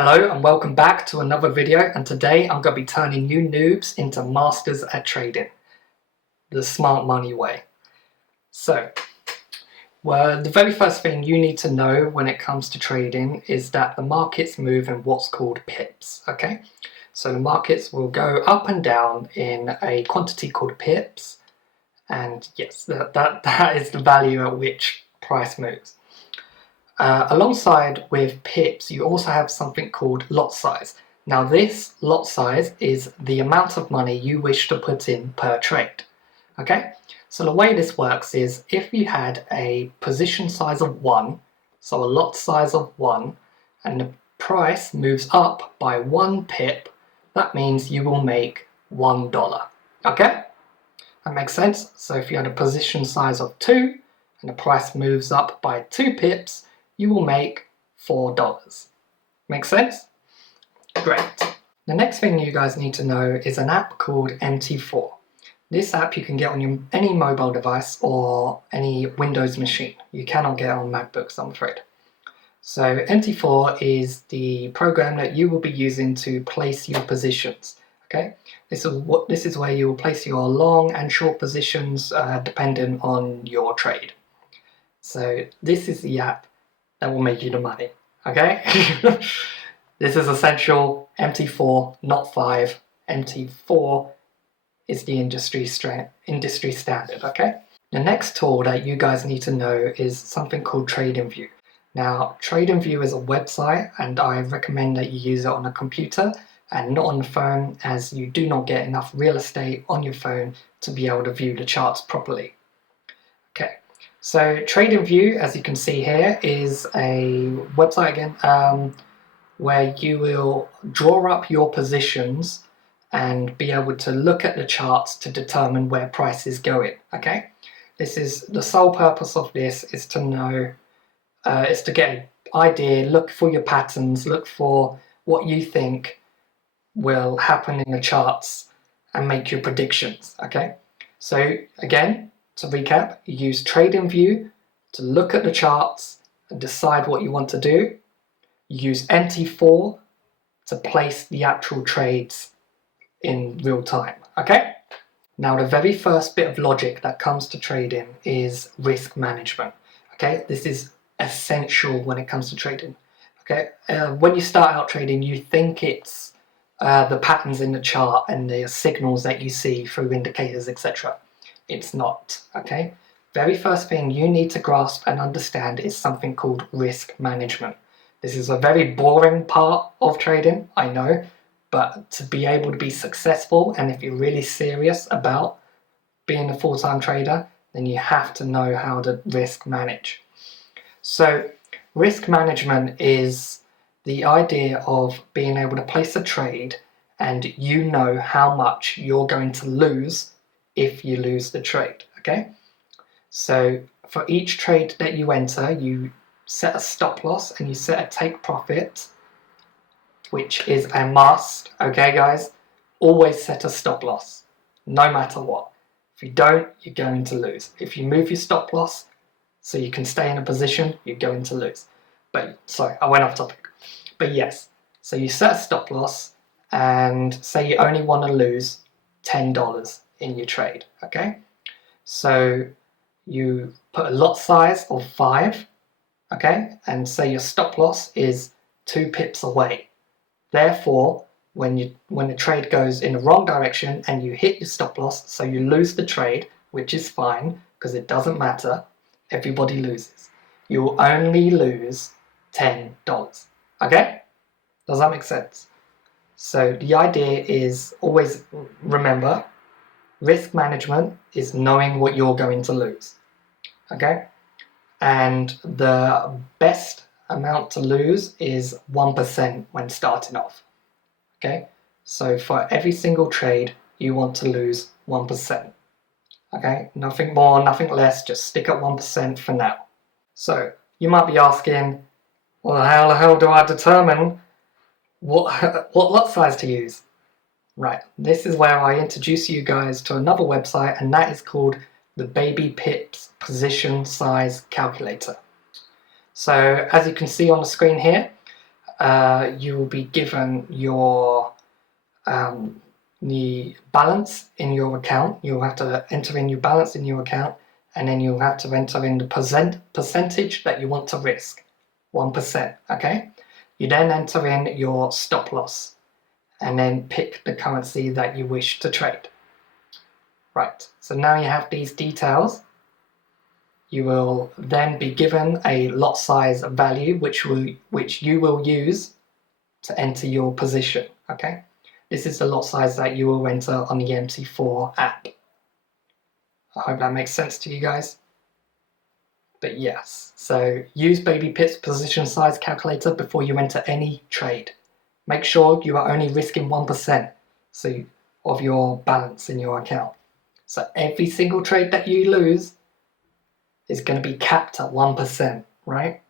Hello and welcome back to another video, and today I'm going to be turning you noobs into masters at trading, the smart money way. So, the very first thing you need to know when it comes to trading is that the markets move in what's called pips, okay? So the markets will go up and down in a quantity called pips, and yes, that is the value at which price moves. Alongside with pips, you also have something called lot size. Now this lot size is the amount of money you wish to put in per trade. Okay, so the way this works is if you had a position size of 1, so a lot size of 1, and the price moves up by 1 pip, that means you will make $1. Okay, that makes sense. So if you had a position size of 2 and the price moves up by 2 pips, you will make $4. Make sense? Great. The next thing you guys need to know is an app called MT4. This app you can get on any mobile device or any Windows machine. You cannot get it on MacBooks, I'm afraid. So MT4 is the program that you will be using to place your positions. Okay, this is where you will place your long and short positions depending on your trade. So this is the app that will make you the money, okay? This is essential. MT4, not 5. MT4 is the industry standard, okay? The next tool that you guys need to know is something called TradingView. Now, TradingView is a website, and I recommend that you use it on a computer and not on the phone, as you do not get enough real estate on your phone to be able to view the charts properly. Okay. So TradingView, as you can see here, is a website again where you will draw up your positions and be able to look at the charts to determine where price is going. Okay, this is the sole purpose of this is to know, is to get an idea, look for your patterns, look for what you think will happen in the charts and make your predictions. Okay, so again, to recap, you use TradingView to look at the charts and decide what you want to do. You use MT4 to place the actual trades in real time, okay? Now the very first bit of logic that comes to trading is risk management, okay? This is essential when it comes to trading, okay? When you start out trading, you think it's the patterns in the chart and the signals that you see through indicators, etc. It's not, okay? Very first thing you need to grasp and understand is something called risk management. This is a very boring part of trading, I know, but to be able to be successful, and if you're really serious about being a full-time trader, then you have to know how to risk manage. So risk management is the idea of being able to place a trade and you know how much you're going to lose if you lose the trade, okay? So for each trade that you enter, you set a stop loss and you set a take profit, which is a must, okay guys? Always set a stop loss, no matter what. If you don't, you're going to lose. If you move your stop loss so you can stay in a position, you're going to lose. But, sorry, I went off topic. But yes, so you set a stop loss and say you only want to lose $10 in your trade, okay? So you put a lot size of 5, okay? And say your stop loss is 2 pips away. Therefore, when the trade goes in the wrong direction and you hit your stop loss, so you lose the trade, which is fine because it doesn't matter, everybody loses. You will only lose $10, okay? Does that make sense? So the idea is always remember, risk management is knowing what you're going to lose, okay? And the best amount to lose is 1% when starting off, okay? So for every single trade, you want to lose 1%, okay? Nothing more, nothing less, just stick at 1% for now. So you might be asking, well, how the hell do I determine what lot size to use? Right, this is where I introduce you guys to another website, and that is called the Baby Pips Position Size Calculator. So as you can see on the screen here, you will be given your the balance in your account. You'll have to enter in your balance in your account, and then you'll have to enter in the percentage that you want to risk, 1%, okay? You then enter in your stop loss, and then pick the currency that you wish to trade. Right, so now you have these details. You will then be given a lot size value, which you will use to enter your position, okay? This is the lot size that you will enter on the MT4 app. I hope that makes sense to you guys. But yes, so use Baby Pit's position size calculator before you enter any trade. Make sure you are only risking 1% of your balance in your account. So every single trade that you lose is going to be capped at 1%, right?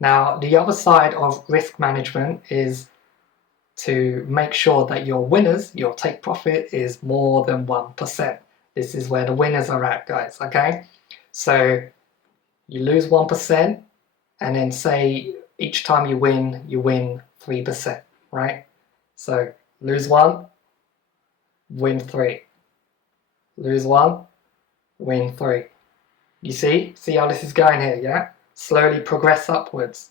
Now, the other side of risk management is to make sure that your winners, your take profit, is more than 1%. This is where the winners are at, guys, okay? So you lose 1%, and then say each time you win 3%, right? So lose 1, win 3. Lose 1, win 3. You see how this is going here, yeah? Slowly progress upwards,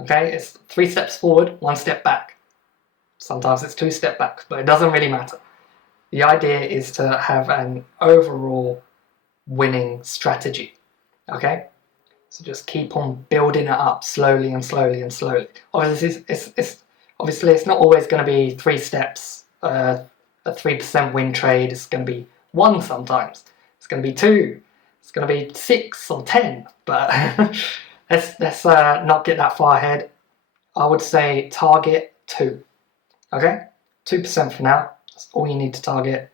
okay? It's 3 steps forward, 1 step back. Sometimes it's 2 steps back, but it doesn't really matter. The idea is to have an overall winning strategy, okay? So just keep on building it up slowly and slowly and slowly. Obviously, it's not always going to be 3 steps. A 3% win trade is going to be 1 sometimes. It's going to be 2. It's going to be 6 or 10. But let's not get that far ahead. I would say target 2. Okay, 2% for now. That's all you need to target.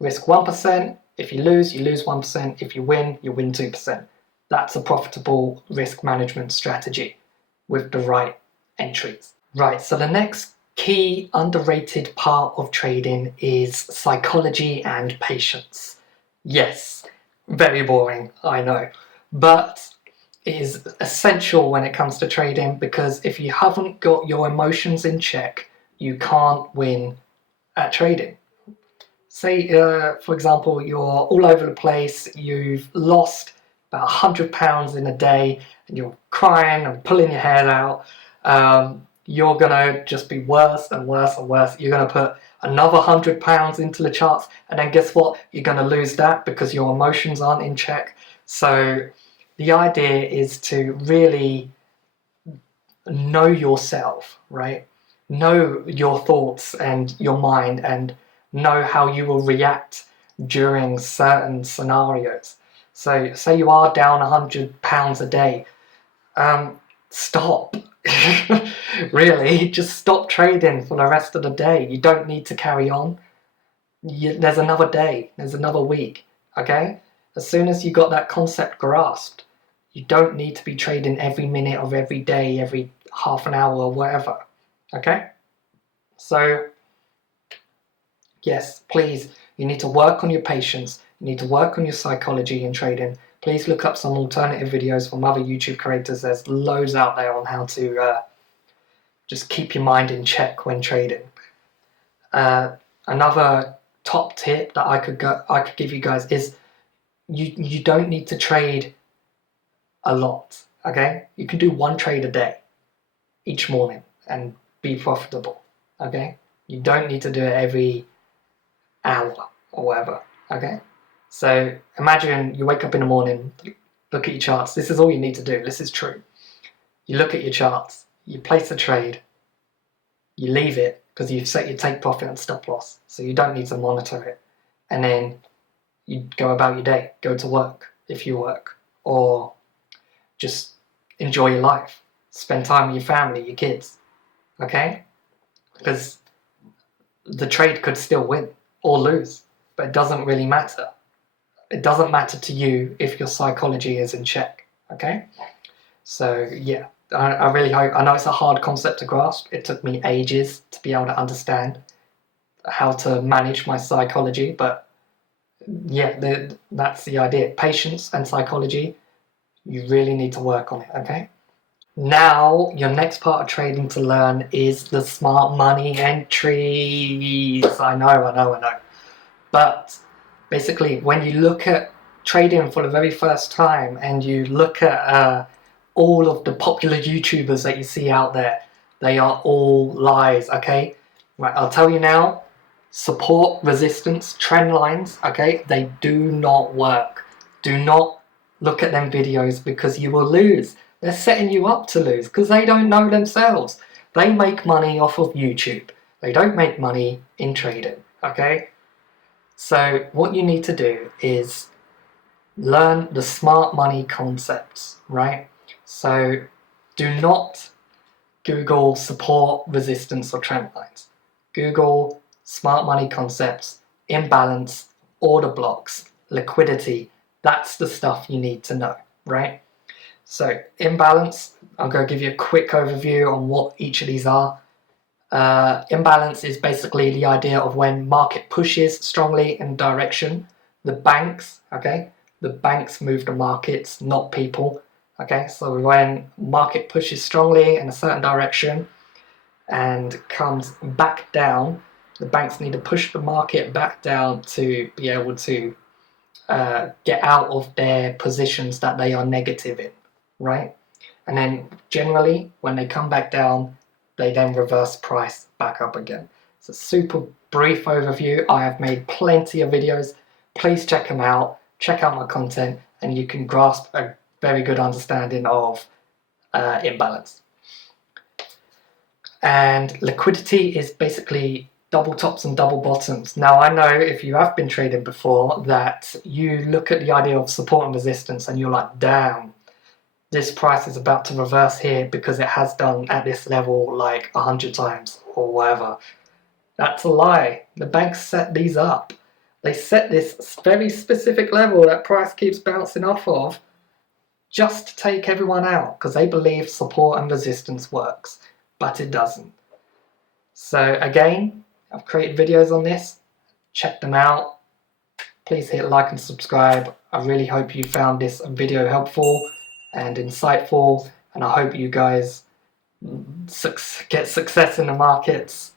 Risk 1%. If you lose 1%. If you win 2%. That's a profitable risk management strategy with the right entries. Right, so the next key underrated part of trading is psychology and patience. Yes, very boring, I know, but it is essential when it comes to trading, because if you haven't got your emotions in check, you can't win at trading. Say, for example, you're all over the place, you've lost about £100 in a day, and you're crying and pulling your hair out. You're gonna just be worse and worse and worse. You're gonna put another £100 into the charts, and then guess what? You're gonna lose that because your emotions aren't in check. So the idea is to really know yourself, right? Know your thoughts and your mind, and know how you will react during certain scenarios. So say you are down £100 a day, stop. Really, just stop trading for the rest of the day. You don't need to carry on. There's another day, there's another week, okay? As soon as you got that concept grasped, you don't need to be trading every minute of every day, every half an hour or whatever, okay? So yes, please, you need to work on your patience. You need to work on your psychology in trading. Please look up some alternative videos from other YouTube creators. There's loads out there on how to just keep your mind in check when trading. Another top tip that I could give you guys is you don't need to trade a lot, okay? You can do 1 trade a day each morning and be profitable, okay? You don't need to do it every hour or whatever, okay? So imagine you wake up in the morning, look at your charts. This is all you need to do. This is true. You look at your charts, you place a trade, you leave it because you've set your take profit and stop loss, so you don't need to monitor it. And then you go about your day, go to work if you work, or just enjoy your life, spend time with your family, your kids, okay? Because the trade could still win or lose, but it doesn't really matter. It doesn't matter to you if your psychology is in check, okay? So yeah, I really hope, I know it's a hard concept to grasp. It took me ages to be able to understand how to manage my psychology, but yeah, that's the idea. Patience and psychology, you really need to work on it, okay? Now, your next part of trading to learn is the smart money entries. I know. But basically, when you look at trading for the very first time and you look at all of the popular YouTubers that you see out there, they are all lies, okay? Right, I'll tell you now, support, resistance, trend lines, okay? They do not work. Do not look at them videos because you will lose. They're setting you up to lose because they don't know themselves. They make money off of YouTube. They don't make money in trading, okay? So what you need to do is learn the smart money concepts, right? So do not Google support, resistance, or trend lines. Google smart money concepts, imbalance, order blocks, liquidity. That's the stuff you need to know, right? So imbalance, I'm going to give you a quick overview on what each of these are. Imbalance is basically the idea of when market pushes strongly in direction. The banks move the markets, not people. Okay, so when market pushes strongly in a certain direction and comes back down, the banks need to push the market back down to be able to get out of their positions that they are negative in, right? And then generally, when they come back down, they then reverse price back up again. It's a super brief overview. I have made plenty of videos. Please check them out. Check out my content, and you can grasp a very good understanding of imbalance. And liquidity is basically double tops and double bottoms. Now, I know if you have been trading before that you look at the idea of support and resistance and you're like, damn, this price is about to reverse here because it has done at this level like 100 times or whatever. That's a lie. The banks set these up. They set this very specific level that price keeps bouncing off of just to take everyone out because they believe support and resistance works, but it doesn't. So again, I've created videos on this. Check them out. Please hit like and subscribe. I really hope you found this video helpful and insightful, and I hope you guys get success in the markets.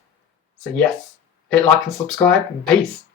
So yes, hit like and subscribe, and peace.